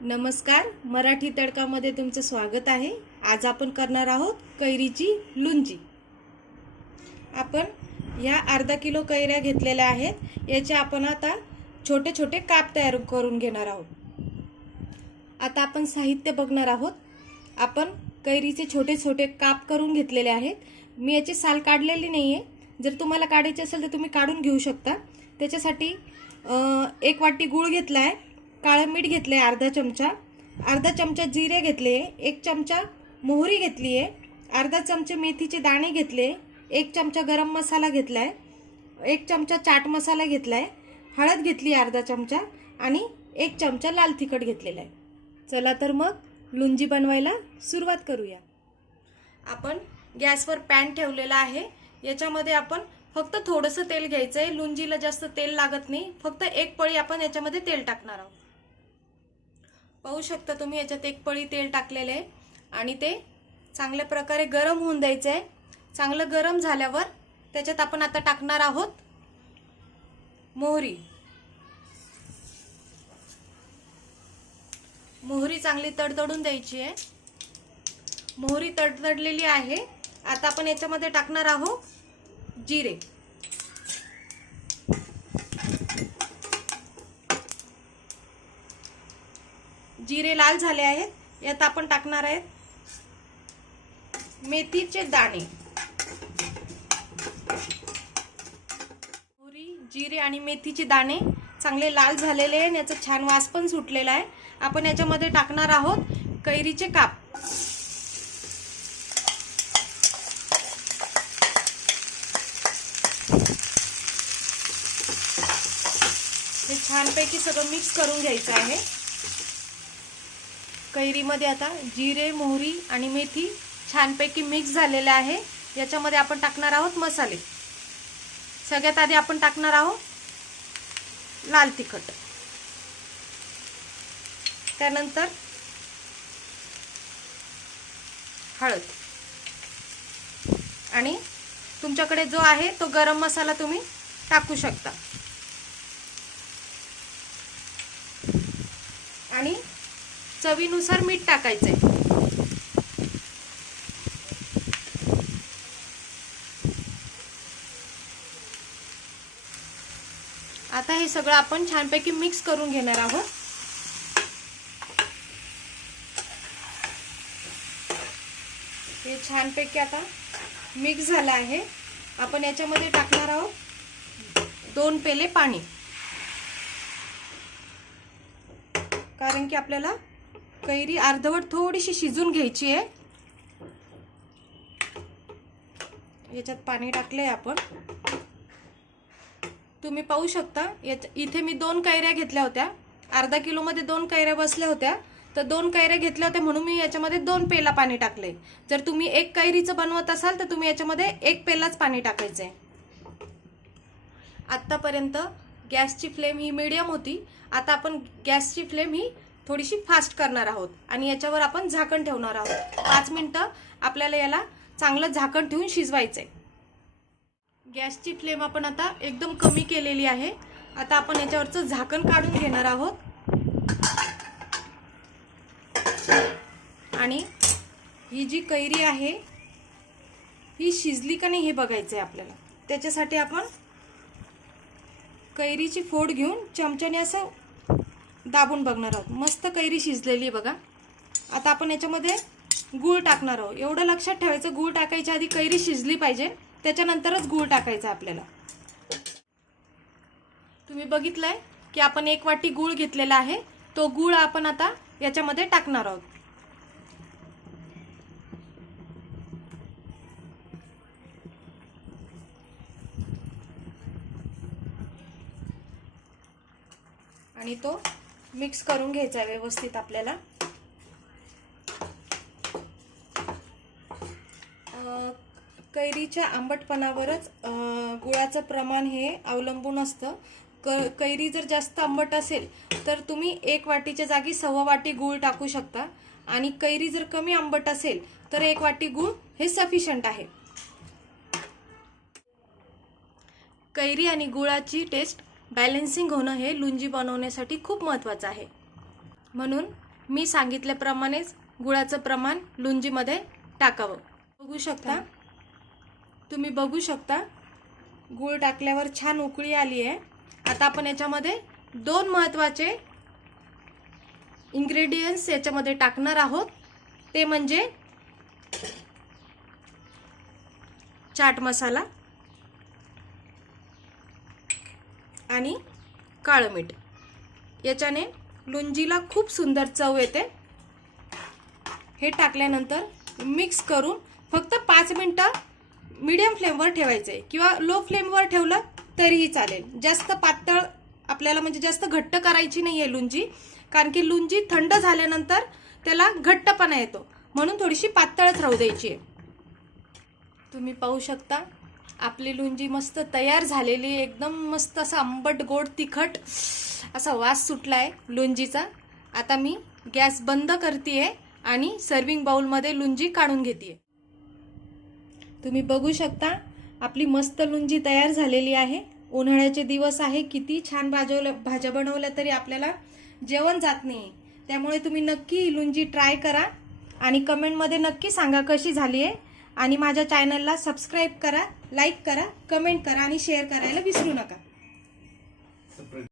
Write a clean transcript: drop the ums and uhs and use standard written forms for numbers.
नमस्कार, मराठी तडकामध्ये तुमचं स्वागत आहे। आज आपण करणार आहोत कैरीची लोणची। आपण या अर्धा किलो कैऱ्या घेतलेल्या आहेत। याचे आपण आता छोटे छोटे काप तयार करून घेणार आहोत। आता आपण साहित्य बघणार आहोत। आपण कैरीचे छोटे छोटे काप करून घेतलेले आहेत। मी याची साल काढलेली नाहीये, जर तुम्हाला काढायची असेल तर तुम्ही काढून घेऊ शकता। त्याच्यासाठी 1 वाटी गूळ घेतलाय, काळे मीठ घेतले अर्धा चमचा जिरे घेतले, 1 चमचा मोहरी घेतली आहे, अर्धा चमचे मेथीचे दाणे घेतले, 1 चमचा गरम मसाला घेतलाय, 1 चमचा चाट मसाला घेतलाय, हळद घेतली अर्धा चमचा आणि 1 चमचा लाल तिखट घेतलेला आहे। चला तर मग लोणची बनवायला सुरुवात करूया। आपण गॅसवर पॅन ठेवलेला आहे। याच्यामध्ये आपण फक्त थोडंसं तेल घ्यायचं आहे। लोणचीला जास्त तेल लागत नाही, फक्त 1 पळी आपण याच्यामध्ये तेल टाकणार आहोत। पाहू शकता तुम्ही याच्यात 1 पळी तेल टाकलेले आहे आणि ते चांगल्या प्रकारे गरम होऊन द्यायचे आहे। चांगलं गरम झाल्यावर त्याच्यात आपण आता टाकणार आहोत मोहरी। मोहरी चांगली तडतडून द्यायची आहे। मोहरी तडतडलेली आहे। आता आपण याच्यामध्ये टाकणार आहोत जिरे। जिरे लाल झाले आहेत। यात आपण टाकणार आहेत मेथीचे दाणे। मोहरी, जिरे आणि मेथीचे दाणे चांगले लाल झालेले आहेत। याचा छान वास पण सुटलेला आहे। आपण याच्यामध्ये टाकणार आहोत कैरीचे काप। हे छानपैकी सगळं मिक्स करून घ्यायचं आहे। कैरीमध्ये आता जिरे, मोहरी आणि मेथी छानपैकी मिक्स झालेले आहे। याच्यामध्ये आपण टाकणार आहोत मसाले। सगळ्यात आधी आपण टाकणार आहोत लाल तिखट, त्यानंतर हळद आणि तुमच्याकडे जो आहे तो गरम मसाला तुम्ही टाकू शकता आणि चवीनुसार मीठ टाकायचंय। आता हे सगळं आपण छानपैकी मिक्स करून घेणार आहोत। हे छानपैकी आता मिक्स झालं आहे। आपण याच्यामध्ये टाकणार आहोत 2 पेले पाणी, कारण की आपल्याला कैरी अर्धवट थोडीशी शिजून घ्यायची आहे। याच्यात पाणी टाकले आपण। तुम्ही पाहू शकता इथे मी 2 कैऱ्या घेतल्या होत्या। अर्धा किलो मध्ये 2 कैऱ्या बसल्या होत्या, तर 2 कैऱ्या घेतल्या होत्या म्हणून मी याच्यामध्ये 2 पेला पाणी टाकले। जर तुम्ही 1 कैरीचं बनवत असाल तर तुम्ही याच्यामध्ये 1 पेलाच पाणी टाकायचंय। आतापर्यंत गॅसची फ्लेम ही मीडियम होती। आता आपण गॅसची फ्लेम ही थोडीशी फास्ट करणार आहोत आणि याच्यावर आपण झाकण ठेवणार आहोत। 5 मिनिटं आपल्याला याला चांगलं झाकण ठेवून शिजवायचंय। गॅसची फ्लेम आपण आता एकदम कमी केलेली आहे। आता आपण याच्यावरचं झाकण काढून घेणार आहोत आणि ही जी कैरी आहे ही शिजली का नाही हे बघायचंय आपल्याला। त्याच्यासाठी आपण कैरीची फोड घेऊन चमच्याने असं दाबून बघणार आहोत। मस्त कैरी शिजलेली आहे बघा। आता आपण याच्यामध्ये गूळ टाकणार आहोत। एवढं लक्षात ठेवायचं, गूळ टाकायच्या आधी कैरी शिजली पाहिजे, त्याच्यानंतरच गूळ टाकायचा आपल्याला। तुम्ही बघितलंय की आपण 1 वाटी गूळ घेतलेला आहे। तो गूळ आपण आता याच्यामध्ये टाकणार आहोत। आणि तो मिक्स करून घ्यायचा व्यवस्थित आपल्याला। कैरीच्या आंबटपणावरच गुळाचं प्रमाण हे अवलंबून असतं। कैरी जर जास्त आंबट असेल तर तुम्ही 1 वाटीच्या जागी 1.25 वाटी गूळ टाकू शकता आणि कैरी जर कमी आंबट असेल तर 1 वाटी गूळ हे सफिशियंट आहे। कैरी आणि गुळाची टेस्ट बॅलन्सिंग होणं हे लोणची बनवण्यासाठी खूप महत्त्वाचं आहे। म्हणून मी सांगितल्याप्रमाणेच गुळाचं प्रमाण लुंजीमध्ये टाकावं। बघू शकता, तुम्ही बघू शकता गूळ टाकल्यावर छान उकळी आली आहे। आता आपण याच्यामध्ये 2 महत्त्वाचे इंग्रेडियंट्स याच्यामध्ये टाकणार आहोत, ते म्हणजे चाट मसाला आणि काळं मीठ। याच्याने लुंजीला खूप सुंदर चव येते। हे टाकल्यानंतर मिक्स करून फक्त 5 मिनिटं मीडियम फ्लेमवर ठेवायचे किंवा लो फ्लेमवर ठेवलं तरीही चालेल। जास्त पातळ आपल्याला म्हणजे जास्त घट्ट करायची नाहीये लुंजी, कारण की लुंजी थंड झाल्यानंतर त्याला घट्टपणा येतो, म्हणून थोडीशी पातळच राहू द्यायची आहे। तुम्ही पाहू शकता आपली लुंजी मस्त तयार झालेली, एकदम मस्त असा आंबट गोड तिखट असा वास सुटलाय लुंजीचा। आता मी गॅस बंद करतेय आणि सर्विंग बाउलमध्ये लुंजी काढून घेतेय। तुम्ही बघू शकता आपली मस्त लुंजी तयार झालेली आहे। उन्हाळ्याचे दिवस आहे, किती छान भाज्या बनवल्या तरी आपल्याला जेवण जात नाही। त्यामुळे तुम्ही नक्की लुंजी ट्राय करा आणि कमेंटमध्ये नक्की सांगा कशी झाली आहे। आणि माझ्या चॅनलला सबस्क्राईब करा, लाईक करा, कमेंट करा आणि शेअर करायला विसरू नका।